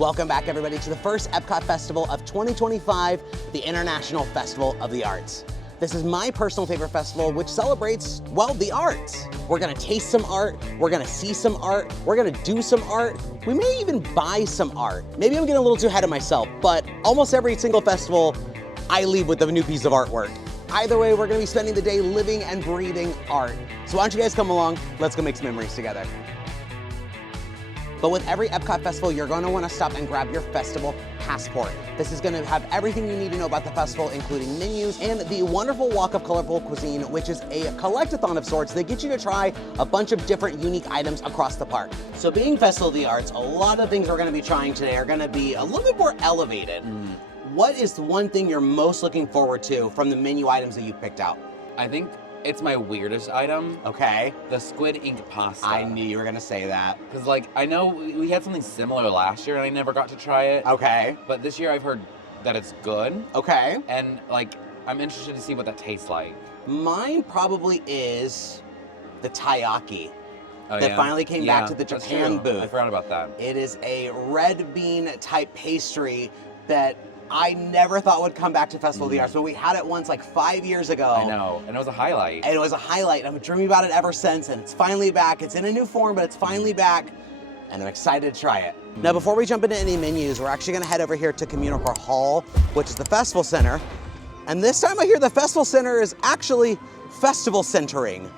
Welcome back, everybody, to the first EPCOT Festival of 2025, the International Festival of the Arts. This is my personal favorite festival, which celebrates, well, the arts. We're gonna taste some art, we're gonna see some art, we're gonna do some art, we may even buy some art. Maybe I'm getting a little too ahead of myself, but almost every single festival, I leave with a new piece of artwork. Either way, we're gonna be spending the day living and breathing art. So why don't you guys come along, let's go make some memories together. But with every EPCOT Festival, you're gonna wanna stop and grab your festival passport. This is gonna have everything you need to know about the festival, including menus and the wonderful Walk of Colorful Cuisine, which is a collectathon of sorts that gets you to try a bunch of different unique items across the park. So being Festival of the Arts, a lot of things we're gonna be trying today are gonna be a little bit more elevated. What is the one thing you're most looking forward to from the menu items that you picked out? I think it's my weirdest item. Okay. The squid ink pasta. I knew you were gonna say that. Because, like, I know we had something similar last year and I never got to try it. Okay. But this year I've heard that it's good. Okay. And, like, I'm interested to see what that tastes like. Mine probably is the taiyaki. Oh, That finally came back to the that's Japan true. booth. I forgot about that. It is a red bean type pastry that I never thought would come back to Festival of the Arts, but we had it once like 5 years ago. I know, and it was a highlight. And it was a highlight. I've been dreaming about it ever since, and it's finally back. It's in a new form, but it's finally back, and I'm excited to try it. Now, before we jump into any menus, we're actually gonna head over here to Communicore Hall, which is the Festival Center. And this time I hear the Festival Center is actually festival centering.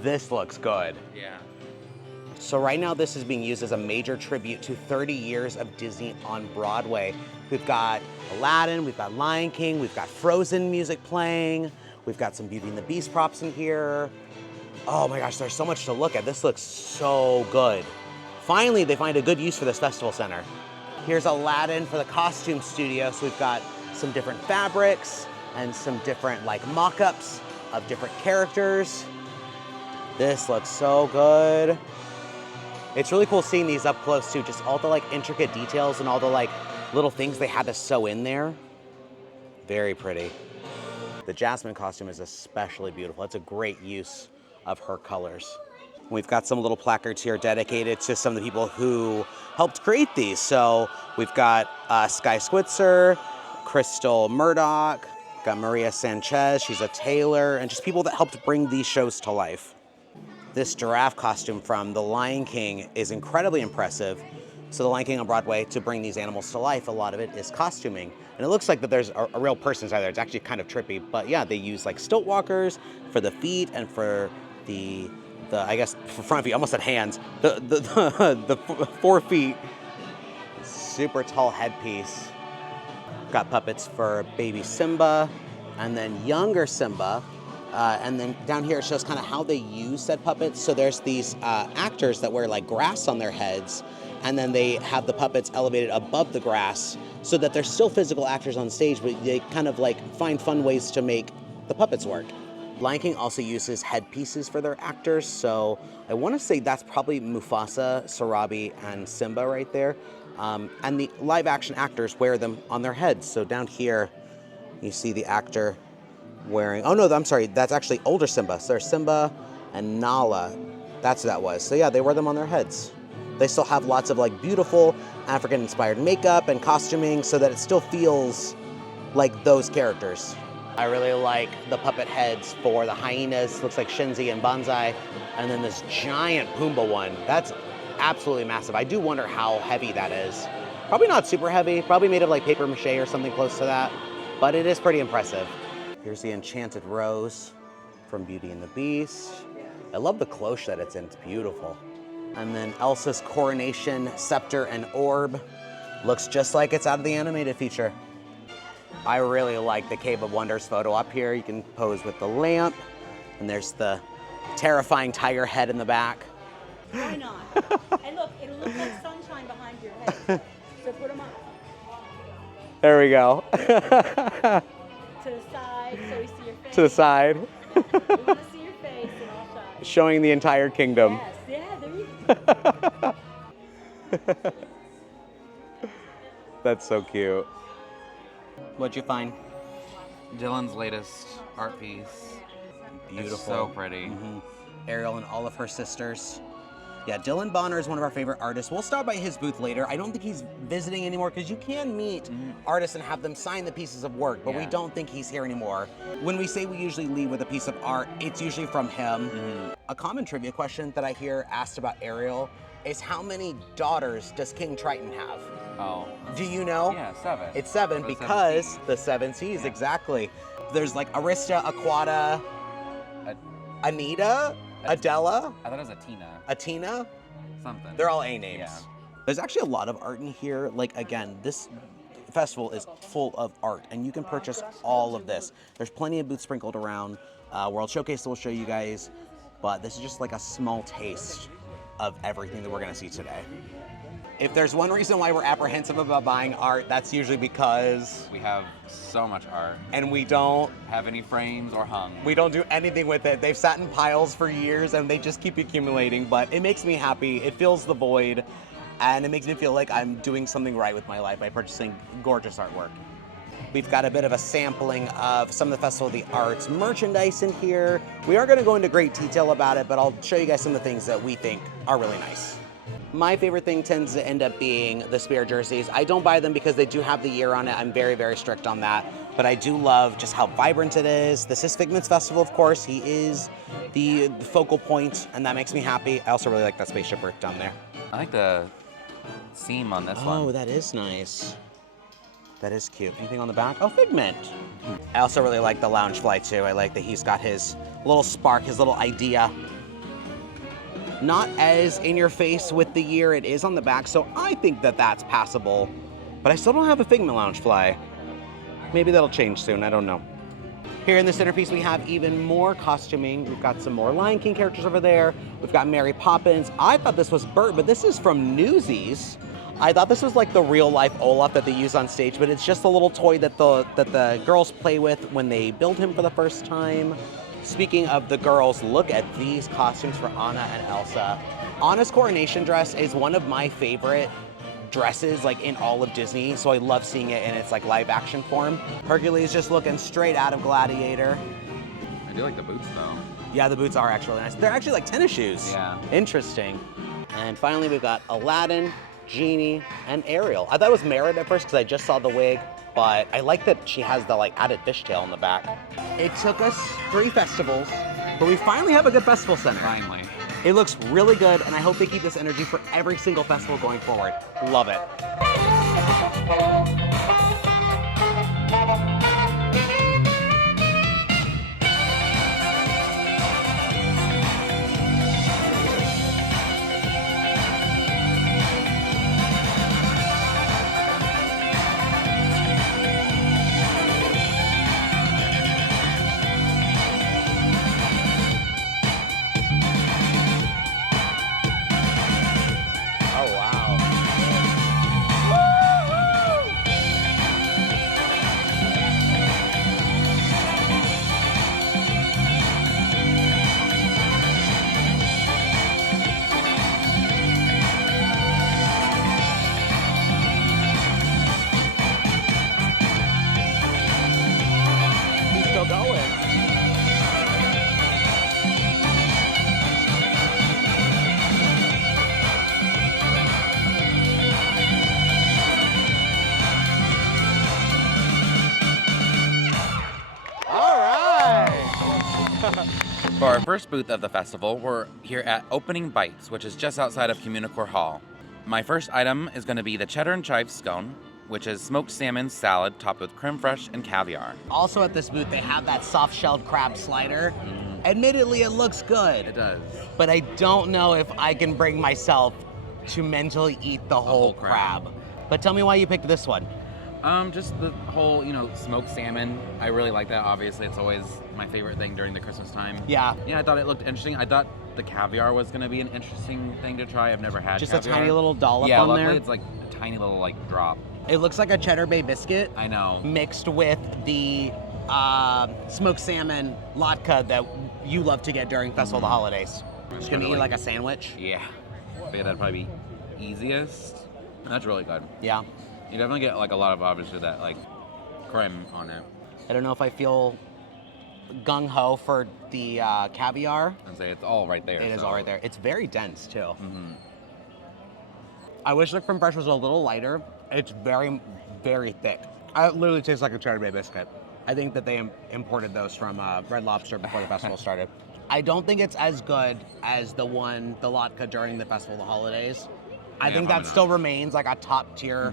This looks good. Yeah. So right now this is being used as a major tribute to 30 years of Disney on Broadway. We've got Aladdin, we've got Lion King, we've got Frozen music playing, we've got some Beauty and the Beast props in here. Oh my gosh, there's so much to look at. This looks so good. Finally, they find a good use for this festival center. Here's Aladdin for the costume studio. So we've got some different fabrics and some different like mock-ups of different characters. This looks so good. It's really cool seeing these up close too, just all the like intricate details and all the like little things they had to sew in there. Very pretty. The Jasmine costume is especially beautiful. It's a great use of her colors. We've got some little placards here dedicated to some of the people who helped create these. So we've got Sky Switzer, Crystal Murdoch, got Maria Sanchez, she's a tailor, and just people that helped bring these shows to life. This giraffe costume from The Lion King is incredibly impressive. So The Lion King on Broadway, to bring these animals to life, a lot of it is costuming. And it looks like that there's a real person inside there. It's actually kind of trippy, but yeah, they use like stilt walkers for the feet and for the I guess, for front feet, almost at hands, the 4 feet. Super tall headpiece. Got puppets for baby Simba and then younger Simba. And then down here it shows kind of how they use said puppets. So there's these actors that wear like grass on their heads, and then they have the puppets elevated above the grass so that they're still physical actors on stage, but they kind of like find fun ways to make the puppets work. Lion King also uses headpieces for their actors. So I want to say that's probably Mufasa, Sarabi, and Simba right there. And the live action actors wear them on their heads. So down here, you see the actor wearing, oh no, I'm sorry, that's actually older Simba. So there's Simba and Nala, that's who that was. So yeah, they wear them on their heads. They still have lots of like beautiful African-inspired makeup and costuming so that it still feels like those characters. I really like the puppet heads for the hyenas, looks like Shenzi and Banzai, and then this giant Pumbaa one. That's absolutely massive. I do wonder how heavy that is. Probably not super heavy, probably made of like paper mache or something close to that, but it is pretty impressive. Here's the Enchanted Rose from Beauty and the Beast. I love the cloche that it's in, it's beautiful. And then Elsa's coronation, scepter, and orb. Looks just like it's out of the animated feature. I really like the Cave of Wonders photo up here. You can pose with the lamp, and there's the terrifying tiger head in the back. Why not? And look, it'll look like sunshine behind your head. So put them up. There we go. To the side, so we see your face. To the side. We want to see your face and all sides. Showing the entire kingdom. Yes, yeah, there you go. That's so cute. What'd you find? Dylan's latest art piece. Beautiful. It's so pretty. Ariel and all of her sisters. Yeah, Dylan Bonner is one of our favorite artists. We'll stop by his booth later. I don't think he's visiting anymore because you can meet artists and have them sign the pieces of work, but we don't think he's here anymore. When we say we usually leave with a piece of art, it's usually from him. A common trivia question that I hear asked about Ariel is how many daughters does King Triton have? Oh. Do you know? Yeah, 7. It's 7 because the 7 C's, exactly. There's like Arista, Aquata, Anita, Adela, I thought it was Atina. Atina. Something. They're all A names. Yeah. There's actually a lot of art in here. Like, again, this festival is full of art, and you can purchase all of this. There's plenty of booths sprinkled around. World Showcase will show you guys, but this is just like a small taste of everything that we're gonna see today. If there's one reason why we're apprehensive about buying art, that's usually because We have so much art. and we don't Have any frames or hung? do anything with it. They've sat in piles for years and they just keep accumulating, but it makes me happy. It fills the void, and it makes me feel like I'm doing something right with my life by purchasing gorgeous artwork. We've got a bit of a sampling of some of the Festival of the Arts merchandise in here. We aren't gonna go into great detail about it, but I'll show you guys some of the things that we think are really nice. My favorite thing tends to end up being the Spear jerseys. I don't buy them because they do have the year on it. I'm very, very strict on that. But I do love just how vibrant it is. This is Figment's festival, of course. He is the focal point, and that makes me happy. I also really like that spaceship work down there. I like the seam on this one. Oh, that is nice. That is cute. Anything on the back? Oh, Figment. I also really like the lounge fly too. I like that he's got his little spark, his little idea. Not as in your face with the year it is on the back, so I think that that's passable. But I still don't have a Figment lounge fly. Maybe that'll change soon, I don't know. Here in the centerpiece, we have even more costuming. We've got some more Lion King characters over there. We've got Mary Poppins. I thought this was Bert, but this is from Newsies. I thought this was like the real life Olaf that they use on stage, but it's just a little toy that the girls play with when they build him for the first time. Speaking of the girls, look at these costumes for Anna and Elsa. Anna's coronation dress is one of my favorite dresses like in all of Disney, so I love seeing it in its like live action form. Hercules just looking straight out of Gladiator. I do like the boots though. Yeah, the boots are actually nice. They're actually like tennis shoes. Yeah. Interesting. And finally we've got Aladdin, Genie, and Ariel. I thought it was Merritt at first because I just saw the wig, but I like that she has the like added fishtail on the back. It took us 3 festivals, but we finally have a good festival center. Finally. It looks really good, and I hope they keep this energy for every single festival going forward. Love it. For our first booth of the festival, we're here at Opening Bites, which is just outside of Communicore Hall. My first item is going to be the cheddar and chive scone, which is smoked salmon salad topped with creme fraiche and caviar. Also at this booth, they have that soft-shelled crab slider. Admittedly, it looks good. It does. But I don't know if I can bring myself to mentally eat the whole crab. But tell me why you picked this one. Just the whole, smoked salmon. I really like that. Obviously, it's always my favorite thing during the Christmas time. Yeah. Yeah, I thought it looked interesting. I thought the caviar was going to be an interesting thing to try. I've never had Just caviar. a tiny little dollop yeah, on luckily there. it's like a tiny little drop. It looks like a Cheddar Bay biscuit I know. mixed with the smoked salmon latke that you love to get during Festival of the Holidays. Just gonna eat like a sandwich. Yeah. I figured that'd probably be easiest. That's really good. Yeah. You definitely get a lot of obviously that creme on it. I don't know if I feel gung-ho for the caviar. And say it's all right there. It is so- all right there. It's very dense, too. Mhm. I wish the creme fraiche was a little lighter. It's very, very thick. It literally tastes like a Cheddar Bay biscuit. I think that they imported those from Red Lobster before the festival started. I don't think it's as good as the Latka during the festival of the holidays. I Yeah, think probably that still not. remains like a top tier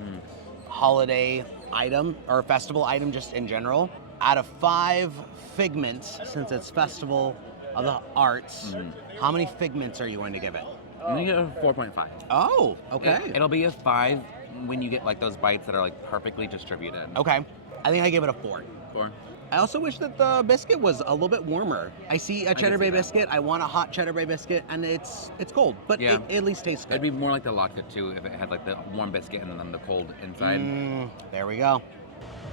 holiday item or festival item just in general. Out of 5 figments, since it's Festival of the Arts, how many figments are you going to give it? I'm gonna give it a 4.5. Oh, okay. It'll be a 5 when you get like those bites that are like perfectly distributed. Okay. I think I give it a 4. 4. I also wish that the biscuit was a little bit warmer. I see a Cheddar see Bay that. biscuit. I want a hot Cheddar Bay biscuit, and it's cold, but Yeah. it at least tastes It'd good. be more like the latke too if it had like the warm biscuit and then the cold inside. There we go.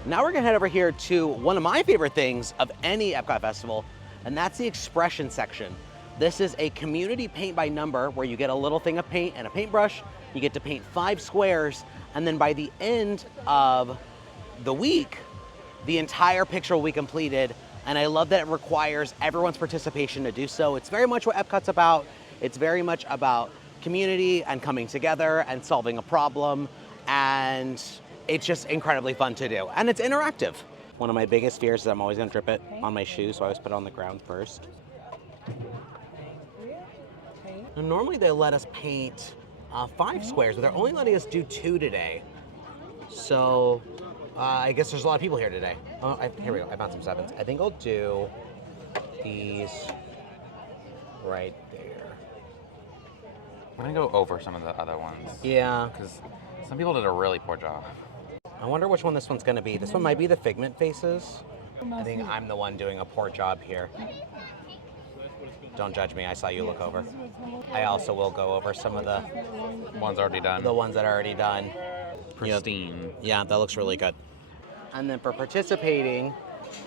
Now we're gonna head over here to one of my favorite things of any Epcot festival, and that's the expression section. This is a community paint by number where you get a little thing of paint and a paintbrush. You get to paint 5 squares, and then by the end of the week, the entire picture will be completed. And I love that it requires everyone's participation to do so. It's very much what Epcot's about. It's very much about community and coming together and solving a problem. And it's just incredibly fun to do. And it's interactive. One of my biggest fears is I'm always gonna drip it on my shoes, so I always put it on the ground first. And normally they let us paint 5 squares, but they're only letting us do 2 today. So I guess there's a lot of people here today. Oh, here we go. I found some 7s. I think I'll do these right there. We're gonna go over some of the other ones Yeah. because some people did a really poor job. I wonder which one this one's gonna be. This one might be the Figment faces. I think I'm the one doing a poor job here. Don't judge me. I saw you look over. I also will go over some of the One's already done. ones that are already done. Pristine. Yeah, that looks really good. And then for participating,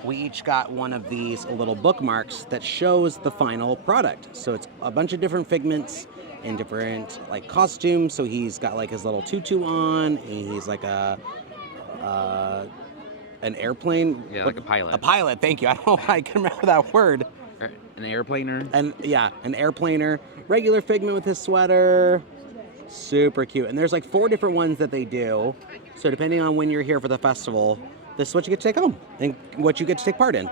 we each got one of these little bookmarks that shows the final product. So it's a bunch of different figments in different like costumes. So he's got like his little tutu on, and he's like an airplane. Yeah, like a pilot. A pilot, thank you. I don't know why I can remember that word. An airplaner. And yeah, an airplaner. Regular Figment with his sweater. Super cute. And there's like 4 different ones that they do. So depending on when you're here for the festival, this is what you get to take home and what you get to take part in.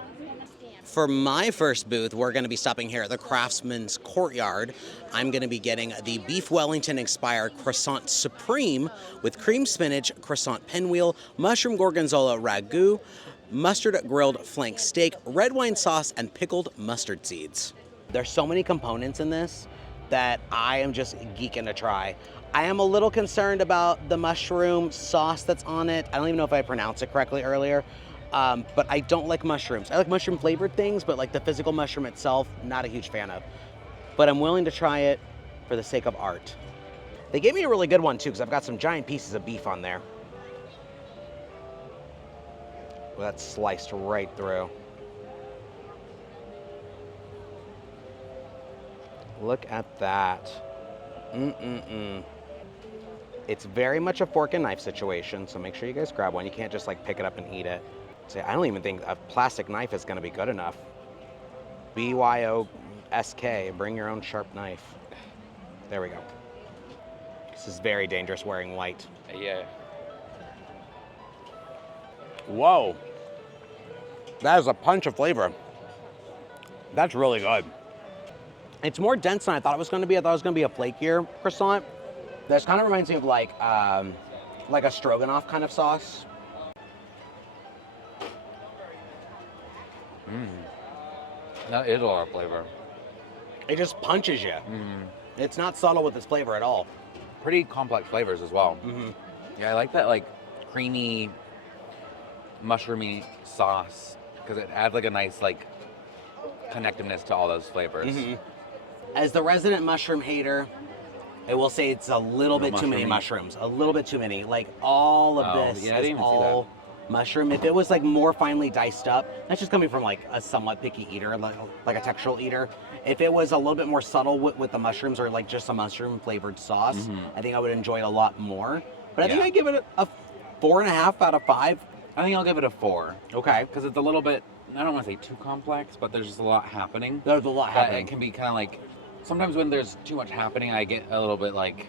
For my first booth, we're going to be stopping here at the Craftsman's Courtyard. I'm going to be getting the Beef Wellington inspired Croissant Supreme with cream spinach, croissant pinwheel, mushroom gorgonzola ragu, mustard grilled flank steak, red wine sauce, and pickled mustard seeds. There's so many components in this that I am just geeking to try. I am a little concerned about the mushroom sauce that's on it. I don't even know if I pronounced it correctly earlier, but I don't like mushrooms. I like mushroom flavored things, but like the physical mushroom itself, not a huge fan of. But I'm willing to try it for the sake of art. They gave me a really good one too, because I've got some giant pieces of beef on there. Well, that's sliced right through. Look at that. It's very much a fork and knife situation, so make sure you guys grab one. You can't just like pick it up and eat it. See, I don't even think a plastic knife is gonna be good enough. BYOSK, bring your own sharp knife. There we go. This is very dangerous wearing white. Yeah. Whoa. That is a punch of flavor. That's really good. It's more dense than I thought it was going to be. I thought it was going to be a flakier croissant. This kind of reminds me of like a stroganoff kind of sauce. That is a lot of flavor. It just punches you. It's not subtle with its flavor at all. Pretty complex flavors as well. Yeah, I like that like creamy, mushroomy sauce because it adds like a nice like connectiveness to all those flavors. As the resident mushroom hater, I will say it's a little bit too many mushroomy. mushrooms. A little bit too many. Like all of this yeah, I didn't is even see all mushroom. If it was like more finely diced up, that's just coming from like a somewhat picky eater, like a textural eater. If it was a little bit more subtle with the mushrooms or like just a mushroom flavored sauce, I think I would enjoy it a lot more. But I think Yeah. I give it a 4.5 out of 5. I think I'll give it a 4. Okay. Because it's a little bit, I don't want to say too complex, but there's just a lot happening. There's a lot happening. It can be kind of like, sometimes when there's too much happening, I get a little bit like,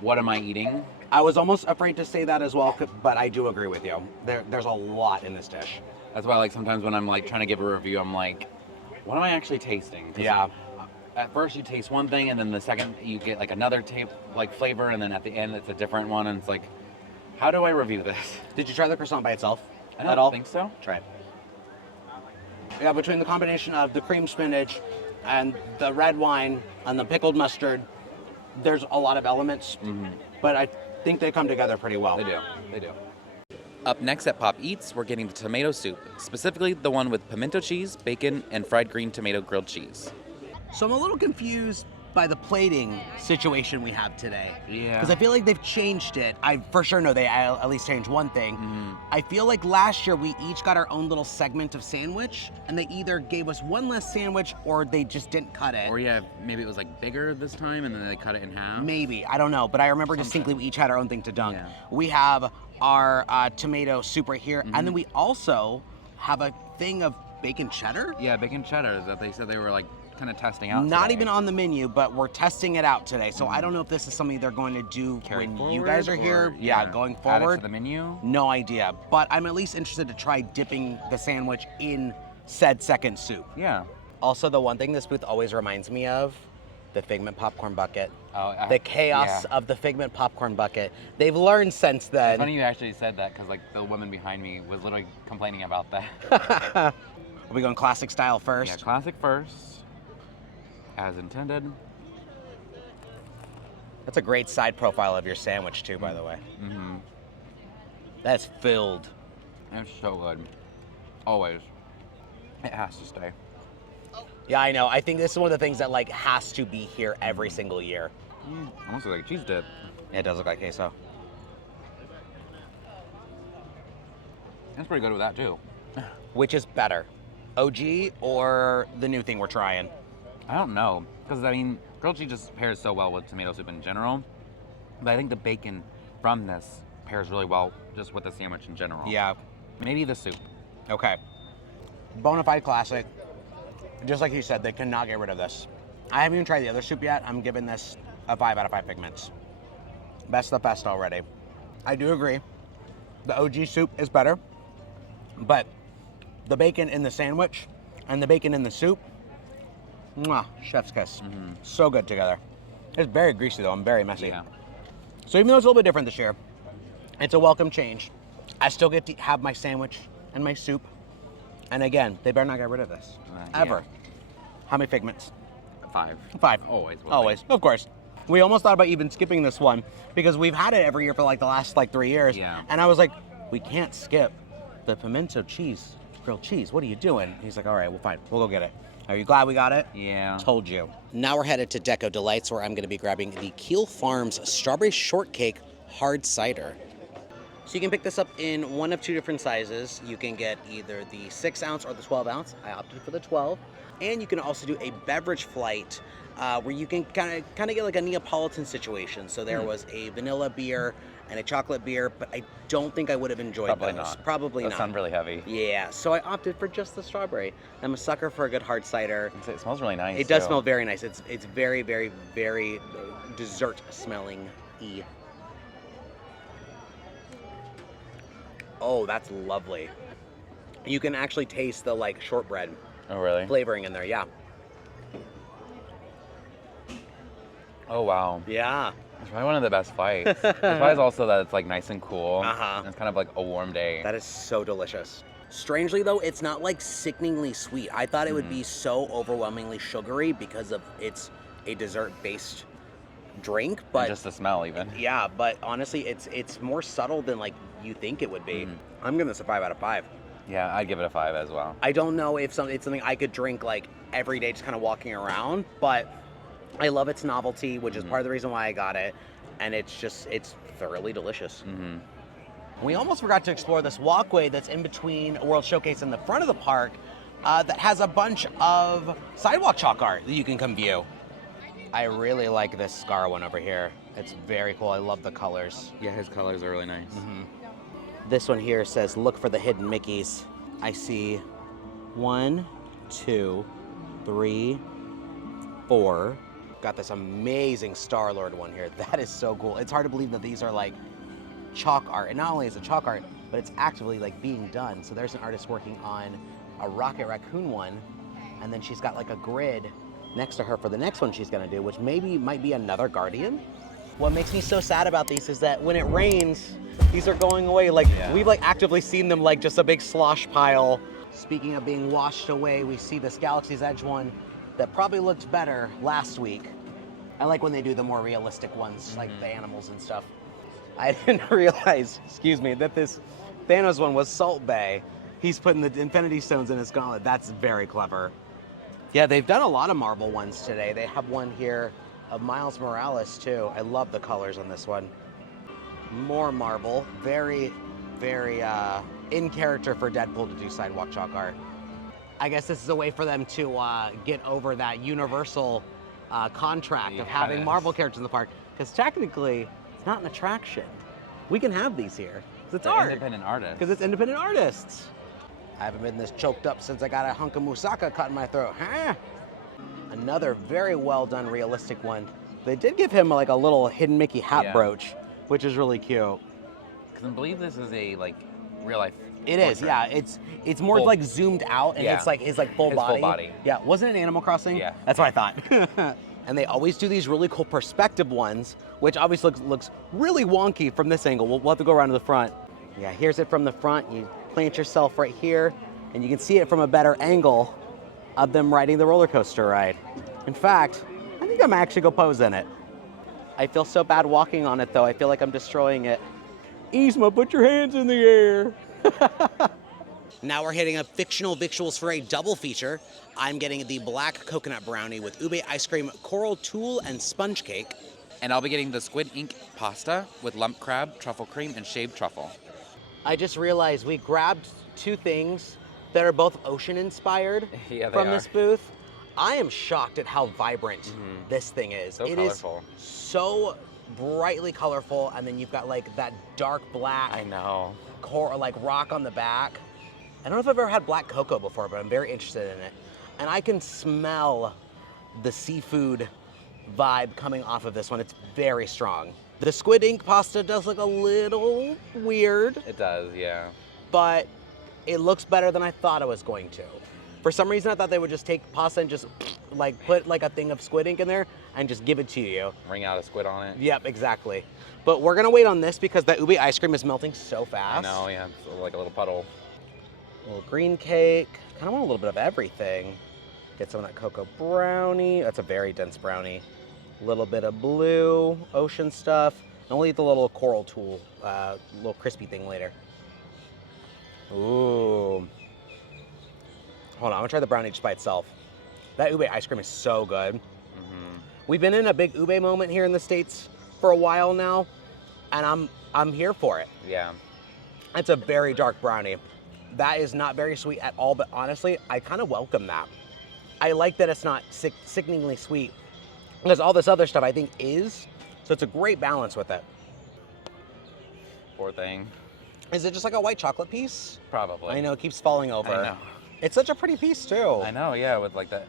what am I eating? I was almost afraid to say that as well, but I do agree with you. There's a lot in this dish. That's why like sometimes when I'm like trying to give a review, I'm like, what am I actually tasting? 'Cause Yeah. At first you taste one thing, and then the second you get like another flavor, and then at the end it's a different one, and it's like, how do I review this? Did you try the croissant by itself I at don't all? think so. Try it. Yeah, between the combination of the cream spinach and the red wine and the pickled mustard, there's a lot of elements, but I think they come together pretty well. They do. They do. Up next at Pop Eats, we're getting the tomato soup, specifically the one with pimento cheese, bacon, and fried green tomato grilled cheese. So I'm a little confused by the plating situation we have today. Yeah. Because I feel like they've changed it. I for sure know they at least changed one thing. I feel like last year we each got our own little segment of sandwich, and they either gave us one less sandwich or they just didn't cut it. Or yeah, maybe it was like bigger this time, and then they cut it in half. Maybe, I don't know, but I remember distinctly we each had our own thing to dunk. Yeah. We have our tomato soup right here, and then we also have a thing of bacon cheddar. Yeah, bacon cheddar that they said they were like kind of testing out. Not today. even on the menu, but we're testing it out today. So I don't know if this is something they're going to do Carry when you forward, guys are or- here. Yeah, going add it forward. to the menu. No idea, but I'm at least interested to try dipping the sandwich in said second soup. Yeah. Also, the one thing this booth always reminds me of, the Figment popcorn bucket. Oh, The chaos of the Figment popcorn bucket. They've learned since It's then. funny you actually said that, because like the woman behind me was literally complaining about that. Are we going classic style first? Yeah, classic first, as intended. That's a great side profile of your sandwich too, by the way. That's filled. It's so good. Always. It has to stay. Yeah, I know. I think this is one of the things that like has to be here every single year. Almost like cheese dip. It does look like queso. That's pretty good with that too. Which is better, OG or the new thing we're trying? I don't know, because I mean, grilled cheese just pairs so well with tomato soup in general. But I think the bacon from this pairs really well just with the sandwich in general. Yeah. Maybe the soup. Okay. Bonafide classic. Just like you said, they cannot get rid of this. I haven't even tried the other soup yet. I'm giving this a 5 out of 5 pigments. Best of the best already. I do agree. The OG soup is better, but the bacon in the sandwich and the bacon in the soup, mwah, chef's kiss. So good together. It's very greasy though, and very messy. Yeah. So even though it's a little bit different this year, it's a welcome change. I still get to have my sandwich and my soup. And again, they better not get rid of this, ever. Yeah. How many Figments? 5. 5. Always. will be. Always, of course. We almost thought about even skipping this one because we've had it every year for like the last 3 years. Yeah. And I was like, we can't skip the pimento cheese, grilled cheese. What are you doing? He's like, all right, well, fine. We'll go get it. Are you glad we got it? Yeah. Told you. Now we're headed to Deco Delights where I'm going to be grabbing the Keel Farms Strawberry Shortcake Hard Cider. So you can pick this up in one of 2 different sizes. You can get either the 6 ounce or the 12 ounce. I opted for the 12. And you can also do a beverage flight where you can kind of get like a Neapolitan situation. So there was a vanilla beer and a chocolate beer, but I don't think I would have enjoyed Probably those. not. Probably Those not. sound really heavy. Yeah, so I opted for just the strawberry. I'm a sucker for a good hard cider. It smells really nice. It does too. smell very nice. It's very, very, very dessert smelling-y. Oh, that's lovely. You can actually taste the like shortbread Oh, really? flavoring in there, yeah. Oh, wow. Yeah. It's probably one of the best flights. The flight is also that it's like nice and cool. Uh-huh. It's kind of like a warm day. That is so delicious. Strangely though, it's not like sickeningly sweet. I thought it would be so overwhelmingly sugary because of it's a dessert-based drink, And but just the smell even. yeah, but honestly, it's more subtle than like you think it would be. I'm giving this a 5 out of 5. Yeah, I'd give it a 5 as well. I don't know if it's something I could drink like every day, just kind of walking around, but I love its novelty, which is part of the reason why I got it, and it's thoroughly delicious. We almost forgot to explore this walkway that's in between a World Showcase in the front of the park that has a bunch of sidewalk chalk art that you can come view. I really like this scar one over here. It's very cool. I love the colors. Yeah, his colors are really nice. This one here says, look for the hidden Mickeys. I see 1, 2, 3, 4. Got this amazing Star-Lord one here. That is so cool. It's hard to believe that these are like chalk art. And not only is it chalk art, but it's actively like being done. So there's an artist working on a Rocket Raccoon one, and then she's got like a grid next to her for the next one she's gonna do, which might be another Guardian. What makes me so sad about these is that when it rains, these are going away. Like we've like actively seen them like just a big slosh pile. Speaking of being washed away, we see this Galaxy's Edge one that probably looked better last week. I like when they do the more realistic ones, like the animals and stuff. I didn't realize, excuse me, that this Thanos one was Salt Bay. He's putting the Infinity Stones in his gauntlet. That's very clever. Yeah, they've done a lot of Marvel ones today. They have one here of Miles Morales too. I love the colors on this one. More Marvel, very, very in character for Deadpool to do sidewalk chalk art. I guess this is a way for them to get over that Universal contract of having Marvel characters in the park, because technically it's not an attraction. We can have these here because it's art. Independent artists. Because it's independent artists. I haven't been this choked up since I got a hunk of moussaka cut in my throat. Huh? Another very well done realistic one. They did give him like a little hidden Mickey hat brooch, which is really cute. Because I believe this is a like real life. It is, yeah. It's more like zoomed out, and it's like his like full body. Full body. Yeah, wasn't it Animal Crossing? Yeah. That's what I thought. And they always do these really cool perspective ones, which obviously looks really wonky from this angle. We'll have to go around to the front. Yeah, here's it from the front. You plant yourself right here, and you can see it from a better angle of them riding the roller coaster ride. In fact, I think I might actually go pose in it. I feel so bad walking on it though. I feel like I'm destroying it. Yzma, put your hands in the air. Now we're hitting a Fictional Victuals for a double feature. I'm getting the black coconut brownie with ube ice cream, coral tulle, and sponge cake. And I'll be getting the squid ink pasta with lump crab, truffle cream, and shaved truffle. I just realized we grabbed two things that are both ocean inspired from this booth. I am shocked at how vibrant this thing is. So colorful. Is so brightly colorful, and then you've got like that dark black. I know. Like rock on the back. I don't know if I've ever had black cocoa before, but I'm very interested in it. And I can smell the seafood vibe coming off of this one. It's very strong. The squid ink pasta does look a little weird. It does, yeah. But it looks better than I thought it was going to. For some reason, I thought they would just take pasta and just like put like a thing of squid ink in there and just give it to you. Ring out a squid on it. Yep, exactly. But we're gonna wait on this because that ube ice cream is melting so fast. I know, yeah, it's like a little puddle. A little green cake. Kind of want a little bit of everything. Get some of that cocoa brownie. That's a very dense brownie. A little bit of blue, ocean stuff. And we'll eat the little coral tulle, little crispy thing later. Ooh. Hold on, I'm gonna try the brownie just by itself. That ube ice cream is so good. We've been in a big ube moment here in the States for a while now, and I'm here for it. Yeah. It's a very dark brownie. That is not very sweet at all, but honestly, I kind of welcome that. I like that it's not sickeningly sweet, because all this other stuff I think is, so it's a great balance with it. Poor thing. Is it just like a white chocolate piece? Probably. I know, it keeps falling over. I know. It's such a pretty piece too. I know, yeah, with like that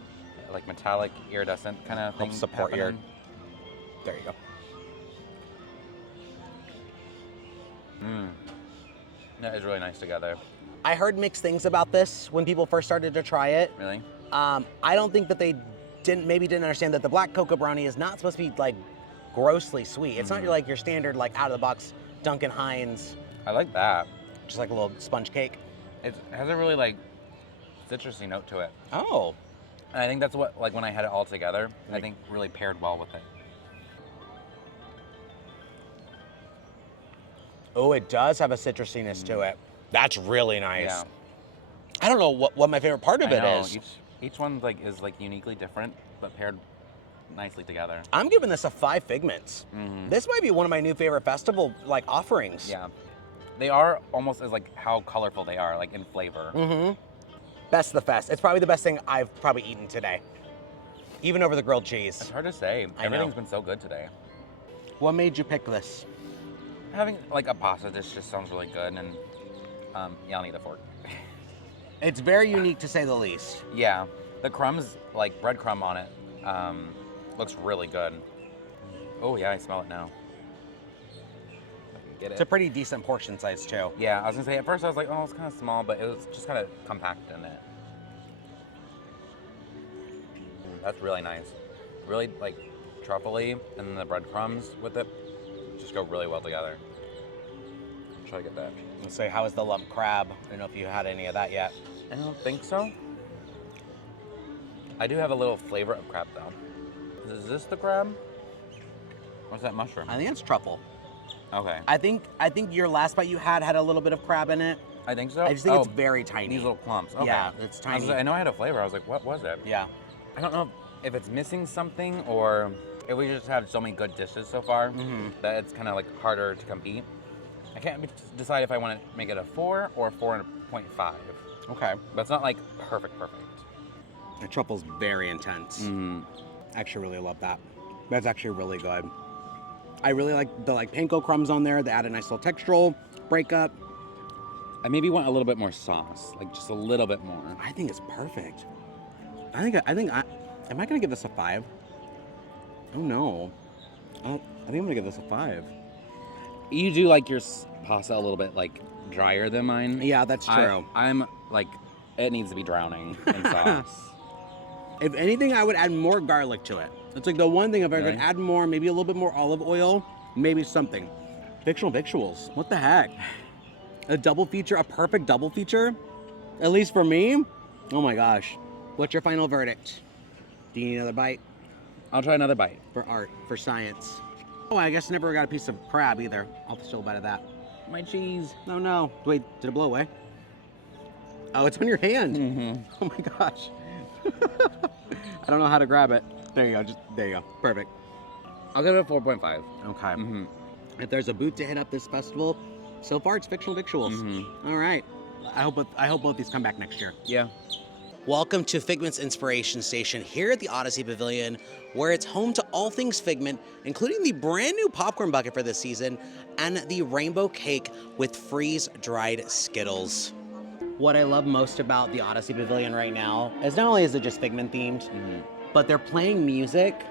like metallic iridescent kind of thing. Help support your... There you go. That is really nice together. I heard mixed things about this when people first started to try it. Really? I don't think that they didn't understand that the black cocoa brownie is not supposed to be like grossly sweet. It's not like your standard like out of the box Duncan Hines. I like that. Just like a little sponge cake. It has a really like citrusy note to it. Oh. And I think that's what, like when I had it all together, I think really paired well with it. Oh, it does have a citrusiness to it. That's really nice. Yeah. I don't know what my favorite part of it is. Each one is uniquely different, but paired nicely together. I'm giving this a 5 Figments. This might be one of my new favorite festival like offerings. Yeah. They are almost as like how colorful they are, like in flavor. Best of the fest. It's probably the best thing I've probably eaten today. Even over the grilled cheese. It's hard to say. Everything's been so good today. What made you pick this? Having like a pasta dish just sounds really good, and yeah, I'll need a fork. It's very unique to say the least. Yeah, the crumbs, like breadcrumb on it, looks really good. Oh yeah, I smell it now. Get It's it? a pretty decent portion size too. Yeah, I was gonna say at first I was like, oh, it's kind of small, but it was just kind of compact in it. That's really nice. Really like truffly, and then the breadcrumbs with it just go really well together. Try to get that. Let's say, how is the lump crab? I don't know if you had any of that yet. I don't think so. I do have a little flavor of crab though. Is this the crab? What's that mushroom? I think it's truffle. Okay. I think your last bite you had a little bit of crab in it. I think so. I just think it's very tiny. These little clumps. Okay. Yeah, it's tiny. I know I had a flavor. I was like, what was it? Yeah. I don't know if it's missing something or if we just have so many good dishes so far that it's kind of like harder to compete. I can't decide if I want to make it a 4 or a 4.5. Okay. But it's not like perfect. The truffle's very intense. I actually really love that. That's actually really good. I really like the panko crumbs on there. They add a nice little textural breakup. I maybe want a little bit more sauce, like just a little bit more. I think it's perfect. Am I gonna give this a 5? Oh no. I think I'm gonna give this a 5. You do like your pasta a little bit like drier than mine. Yeah, that's true. I'm like, it needs to be drowning in sauce. If anything, I would add more garlic to it. It's like the one thing, if I Really? could add more, maybe a little bit more olive oil, maybe something. Fictional Victuals, what the heck? A double feature, a perfect double feature? At least for me? Oh my gosh. What's your final verdict? Do you need another bite? I'll try another bite. For art, for science. Oh, I guess I never got a piece of crab either. I'll have to still a bite of that. My cheese. Oh no. Wait, did it blow away? Oh, it's on your hand. Oh my gosh. I don't know how to grab it. There you go. There you go. Perfect. I'll give it a 4.5. Okay. If there's a boot to hit up this festival, so far it's Fictional Victuals. All right. I hope both these come back next year. Yeah. Welcome to Figment's Inspiration Station here at the Odyssey Pavilion, where it's home to all things Figment, including the brand new popcorn bucket for this season and the rainbow cake with freeze-dried Skittles. What I love most about the Odyssey Pavilion right now is not only is it just Figment themed, but they're playing music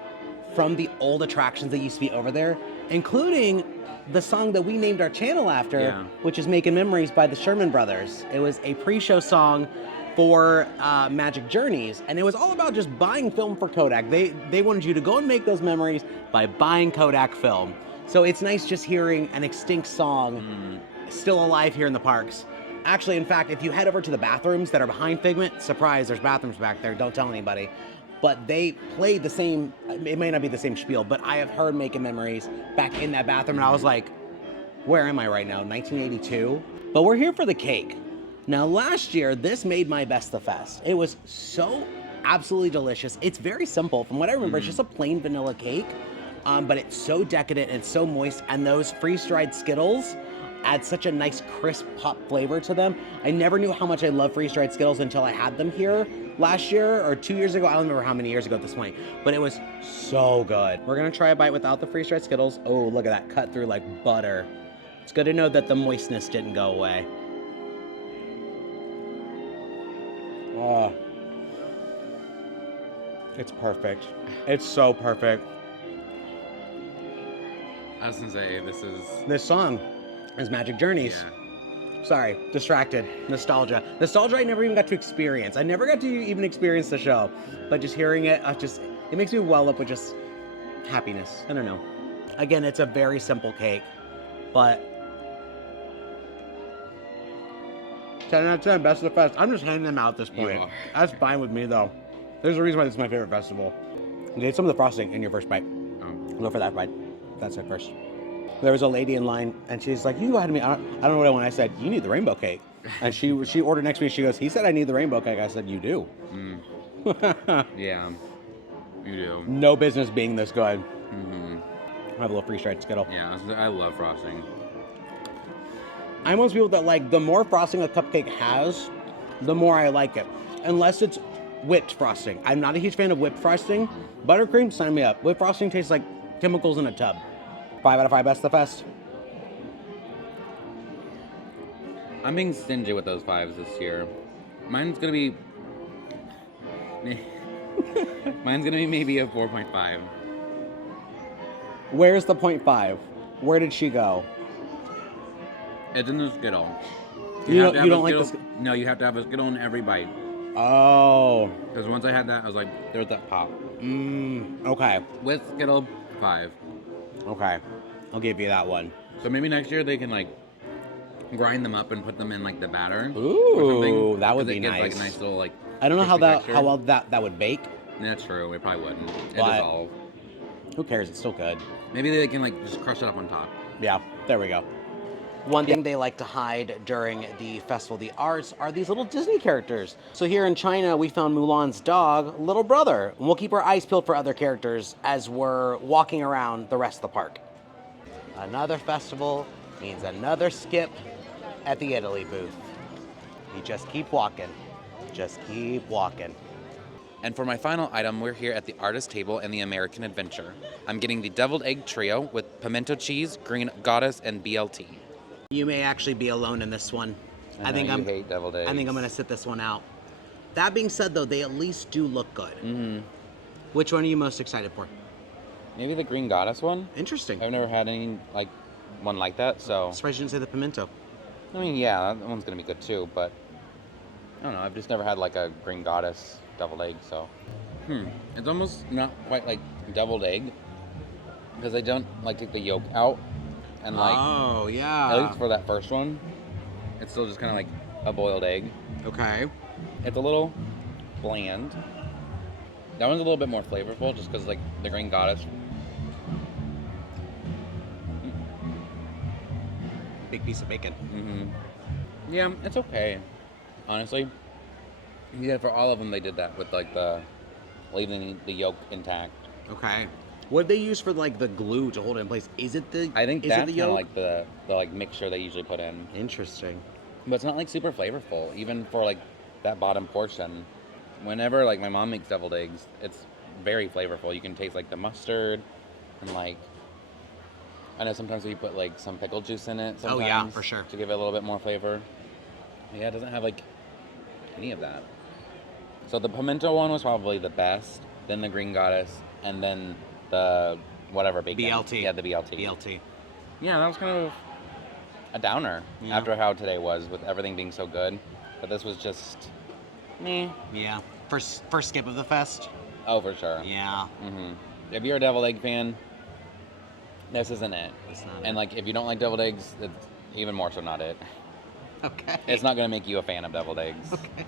from the old attractions that used to be over there, including the song that we named our channel after, which is Making Memories by the Sherman Brothers. It was a pre-show song for Magic Journeys, and it was all about just buying film for Kodak. They wanted you to go and make those memories by buying Kodak film. So it's nice just hearing an extinct song still alive here in the parks. Actually, in fact, if you head over to the bathrooms that are behind Figment, surprise, there's bathrooms back there, don't tell anybody. But they played the same, it may not be the same spiel, but I have heard Making Memories back in that bathroom, and I was like, where am I right now, 1982? But we're here for the cake. Now, last year, this made my best the fest. It was so absolutely delicious. It's very simple. From what I remember, it's just a plain vanilla cake, but it's so decadent and so moist, and those freeze-dried Skittles add such a nice crisp pop flavor to them. I never knew how much I love freeze-dried Skittles until I had them here last year or 2 years ago. I don't remember how many years ago at this point, but it was so good. We're gonna try a bite without the freeze-dried Skittles. Oh, look at that, cut through like butter. It's good to know that the moistness didn't go away. Oh, it's perfect. It's so perfect. I was gonna say, This song is Magic Journeys. Sorry, distracted. Nostalgia. Nostalgia I never even got to experience. I never got to even experience the show, but just hearing it, it makes me well up with just happiness. I don't know. Again, it's a very simple cake, but 10 out of 10, best of the fest. I'm just handing them out at this point. That's fine with me, though. There's a reason why this is my favorite festival. You get some of the frosting in your first bite. Go for that bite. That's it first. There was a lady in line, and she's like, "You go ahead of me." I don't know what I want. I said, "You need the rainbow cake." And she ordered next to me. She goes, "He said I need the rainbow cake." I said, "You do." Yeah, you do. No business being this good. I have a little freeze-dried Skittle. Yeah, I love frosting. I'm one of those people that like the more frosting a cupcake has, the more I like it. Unless it's whipped frosting. I'm not a huge fan of whipped frosting. Buttercream, sign me up. Whipped frosting tastes like chemicals in a tub. 5 out of 5 best of the fest. I'm being stingy with those 5s this year. Mine's gonna be... Mine's gonna be maybe a 4.5. Where's the 0.5? Where did she go? It's in the Skittle. You have to have don't a like the Skittle- No, you have to have a Skittle in every bite. Oh. Because once I had that, I was like, there's that pop. Okay. With Skittle, 5. Okay. I'll give you that one. So maybe next year they can like grind them up and put them in like the batter. Ooh, or something, that would 'cause be it gives, nice. like a nice little like. I don't know how crispy texture. well that would bake. That's true. It probably wouldn't. It But- dissolve. Who cares? It's still good. Maybe they can like just crush it up on top. Yeah, there we go. One thing they like to hide during the Festival of the Arts are these little Disney characters. So here in China, we found Mulan's dog, Little Brother. And we'll keep our eyes peeled for other characters as we're walking around the rest of the park. Another festival means another skip at the Italy booth. You just keep walking. Just keep walking. And for my final item, we're here at the artist table and the American Adventure. I'm getting the deviled egg trio with pimento cheese, green goddess, and BLT. You may actually be alone in this one. I think you hate deviled eggs. I think I'm gonna sit this one out. That being said, though, they at least do look good. Mm-hmm. Which one are you most excited for? Maybe the green goddess one. Interesting. I've never had any like one like that, so. Surprised you didn't say the pimento. I mean, yeah, that one's gonna be good too, but I don't know. I've just never had like a green goddess deviled egg, so. It's almost not quite like deviled egg because they don't like take the yolk out and like. Oh yeah. At least for that first one, it's still just kind of like a boiled egg. Okay. It's a little bland. That one's a little bit more flavorful just because like the green goddess. Big piece of bacon. Yeah, it's okay. Honestly. Yeah, for all of them they did that with like the leaving the yolk intact. Okay. What did they use for like the glue to hold it in place? Is it the? I think is that's it the kind of yolk? like the like mixture they usually put in. Interesting. But it's not like super flavorful, even for like that bottom portion. Whenever like my mom makes deviled eggs, it's very flavorful. You can taste like the mustard and like I know sometimes we put like some pickle juice in it. Oh, yeah, for sure. To give it a little bit more flavor. Yeah, it doesn't have like any of that. So the pimento one was probably the best. Then the green goddess, and then the whatever bacon. BLT. Yeah, the BLT. BLT. Yeah, that was kind of a downer after how today was with everything being so good. But this was just meh. Yeah. First skip of the fest. Oh, for sure. Yeah. If you're a deviled egg fan, this isn't it. It's not And it. like, if you don't like deviled eggs, it's even more so not it. Okay. It's not gonna make you a fan of deviled eggs. Okay.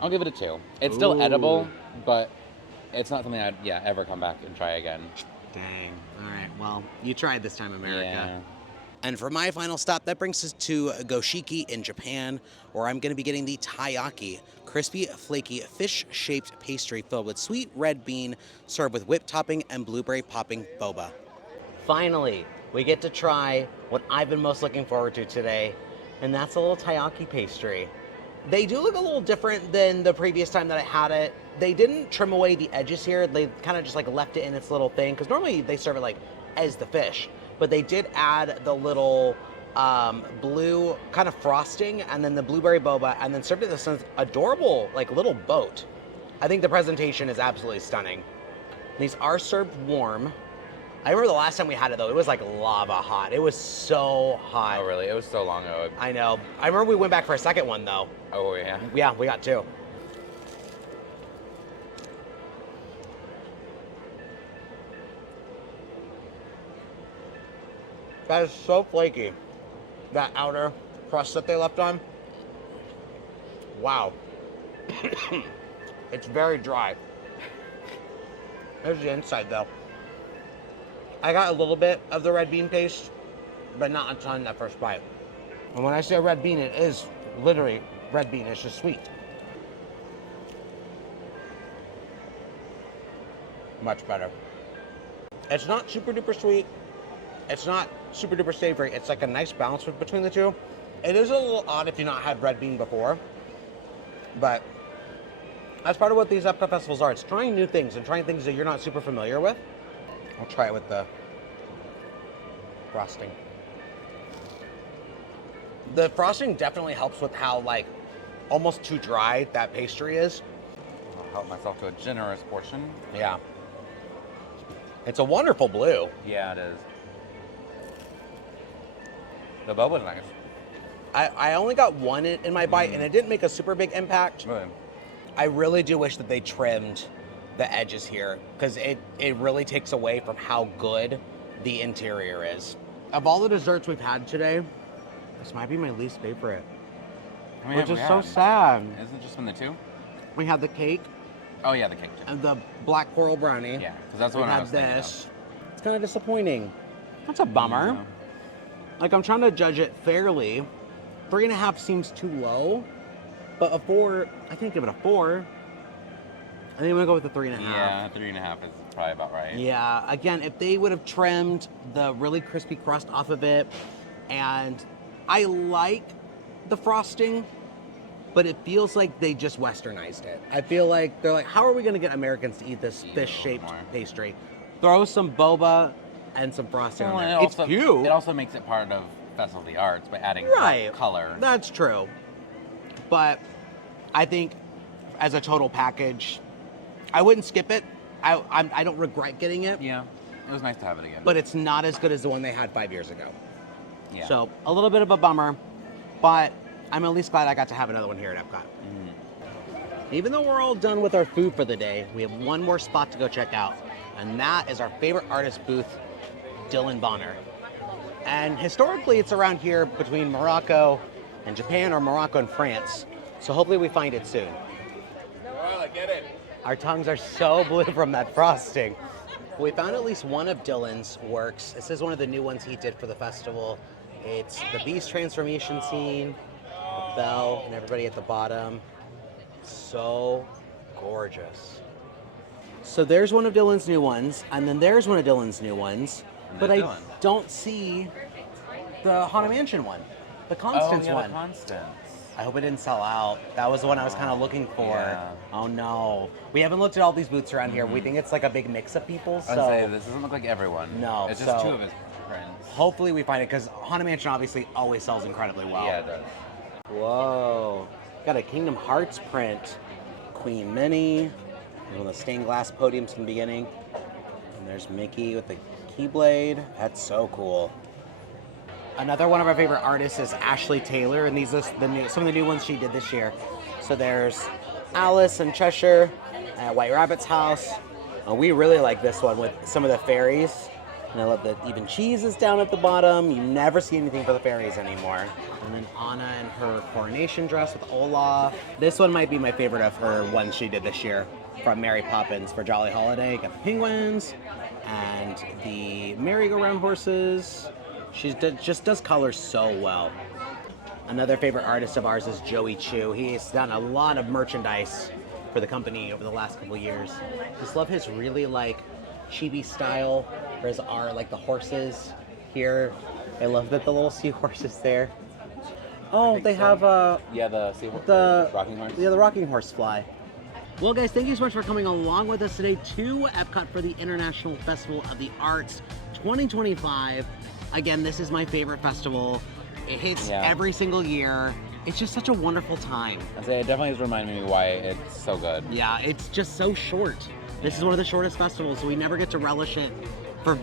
I'll give it a 2. It's still Ooh. edible, but it's not something I'd ever come back and try again. Dang. All right. Well, you tried this time, America. Yeah. And for my final stop, that brings us to Goshiki in Japan, where I'm going to be getting the taiyaki, crispy, flaky, fish-shaped pastry filled with sweet red bean, served with whipped topping and blueberry popping boba. Finally, we get to try what I've been most looking forward to today, and that's a little taiyaki pastry. They do look a little different than the previous time that I had it. They didn't trim away the edges here. They kind of just like left it in its little thing, because normally they serve it like as the fish. But they did add the little blue kind of frosting and then the blueberry boba and then served it this adorable like little boat. I think the presentation is absolutely stunning. These are served warm. I remember the last time we had it though, it was like lava hot. It was so hot. Oh, really? It was so long ago. I know. I remember we went back for a second one though. Oh, yeah. Yeah, we got 2. That is so flaky. That outer crust that they left on. Wow. It's very dry. There's the inside though. I got a little bit of the red bean paste, but not a ton that first bite. And when I say red bean, it is literally red bean. It's just sweet. Much better. It's not super duper sweet. It's not super duper savory. It's like a nice balance between the two. It is a little odd if you've not had red bean before, but that's part of what these EPCOT festivals are. It's trying new things and trying things that you're not super familiar with. I'll try it with the frosting. The frosting definitely helps with how like almost too dry that pastry is. I'll help myself to a generous portion. Yeah. It's a wonderful blue. Yeah, it is. The boba's nice. I only got one in my bite, and it didn't make a super big impact. Really? I really do wish that they trimmed the edges here, because it really takes away from how good the interior is. Of all the desserts we've had today, this might be my least favorite. How many Which have is we so had? sad. Isn't it just been the two? We had the cake Oh yeah, the cake too. and the black coral brownie. Yeah, because that's We what I had was thinking this. It's kind of disappointing. That's a bummer. Yeah. Like, I'm trying to judge it fairly. 3.5 seems too low, but a 4, I can't give it a 4. I think I'm gonna go with the 3.5. Yeah, 3.5 is probably about right. Yeah, again, if they would have trimmed the really crispy crust off of it, and I like the frosting, but it feels like they just westernized it. I feel like they're like, how are we gonna get Americans to eat this Yeah, fish-shaped more. pastry? Throw some boba and some frosting Well, on and there. it It's also, cute. It also makes it part of Festival of the Arts by adding Right. color. That's true. But I think as a total package, I wouldn't skip it. I don't regret getting it, Yeah, it was nice to have it again. but it's not as good as the one they had 5 years ago. yeah. So a little bit of a bummer, but I'm at least glad I got to have another one here at Epcot. Even though we're all done with our food for the day, we have one more spot to go check out, and that is our favorite artist booth, Dylan Bonner. And historically, it's around here between Morocco and Japan, or Morocco and France. So hopefully we find it soon. Well, I get it. Our tongues are so blue from that frosting. We found at least one of Dylan's works. This is one of the new ones he did for the festival. It's the Beast transformation scene, the bell, and everybody at the bottom. So gorgeous. So there's one of Dylan's new ones, and then there's one of Dylan's new ones, but I Dylan. don't see the Haunted Mansion one, the Constance one. The Constance. I hope it didn't sell out. That was the one I was kind of looking for. Yeah. Oh no. We haven't looked at all these booths around here. We think it's like a big mix of people. I'd So say this doesn't look like everyone. No, It's just so- two of his prints. hopefully we find it, because Haunted Mansion obviously always sells incredibly well. Yeah, it does. Whoa. Got a Kingdom Hearts print. Queen Minnie. One of the stained glass podiums from the beginning. And there's Mickey with the Keyblade. That's so cool. Another one of our favorite artists is Ashley Taylor, and these are some of the new ones she did this year. So there's Alice in Cheshire at White Rabbit's house. We really like this one with some of the fairies. And I love that even cheese is down at the bottom. You never see anything for the fairies anymore. And then Anna in her coronation dress with Olaf. This one might be my favorite of her ones she did this year from Mary Poppins for Jolly Holiday. Got the penguins and the merry-go-round horses. She just does colors so well. Another favorite artist of ours is Joey Chu. He's done a lot of merchandise for the company over the last couple years. Just love his really like chibi style for his art, like the horses here. I love that the little seahorses there. Oh, they have Yeah, the rocking horse. yeah, the rocking horse fly. Well, guys, thank you so much for coming along with us today to Epcot for the International Festival of the Arts 2025. Again, this is my favorite festival. It hits every single year. It's just such a wonderful time. I'd say it definitely has reminded me why it's so good. Yeah, it's just so short. This is one of the shortest festivals, so we never get to relish it for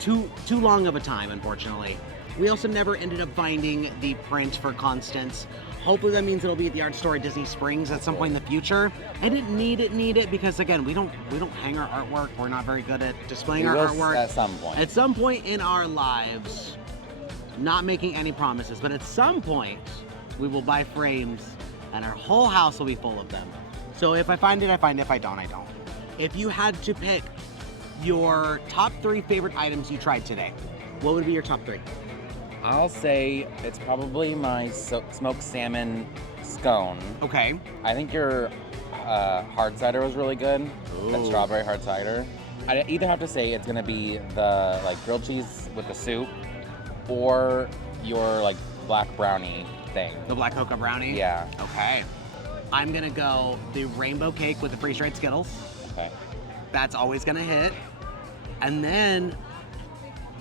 too long of a time, unfortunately. We also never ended up finding the print for Constance. Hopefully that means it'll be at the art store at Disney Springs at some point in the future. I didn't need it because again, we don't hang our artwork. We're not very good at displaying our artwork. At some point. At some point in our lives, not making any promises, but at some point we will buy frames and our whole house will be full of them. So if I find it, I find it. If I don't, I don't. If you had to pick your top 3 favorite items you tried today, what would be your top 3? I'll say it's probably my smoked salmon scone. Okay. I think your hard cider was really good. That Ooh. strawberry hard cider. I either have to say it's gonna be the like grilled cheese with the soup, or your like black brownie thing. The black cocoa brownie? Yeah. Okay. I'm gonna go the rainbow cake with the freeze-dried Skittles. Okay. That's always gonna hit. And then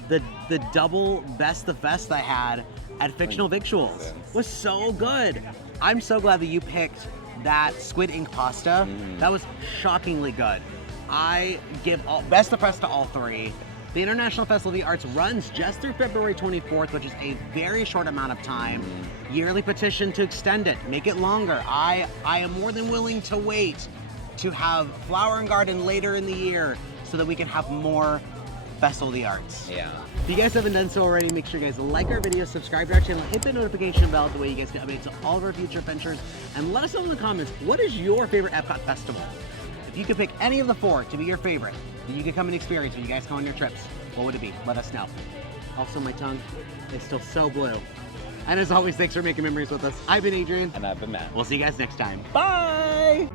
the double best the fest I had at Fictional Victuals was so good. I'm so glad that you picked that squid ink pasta. That was shockingly good. I give best of press to all three. The International Festival of the Arts runs just through February 24th, which is a very short amount of time. Yearly petition to extend it, make it longer. I am more than willing to wait to have Flower and Garden later in the year so that we can have more Festival of the Arts. Yeah. If you guys haven't done so already, make sure you guys like our video, subscribe to our channel, hit the notification bell, the way you guys get updates on all of our future adventures, and let us know in the comments, what is your favorite EPCOT festival? If you could pick any of the 4 to be your favorite, that you could come and experience when you guys go on your trips, what would it be? Let us know. Also, my tongue is still so blue. And as always, thanks for making memories with us. I've been Adrian. And I've been Matt. We'll see you guys next time. Bye!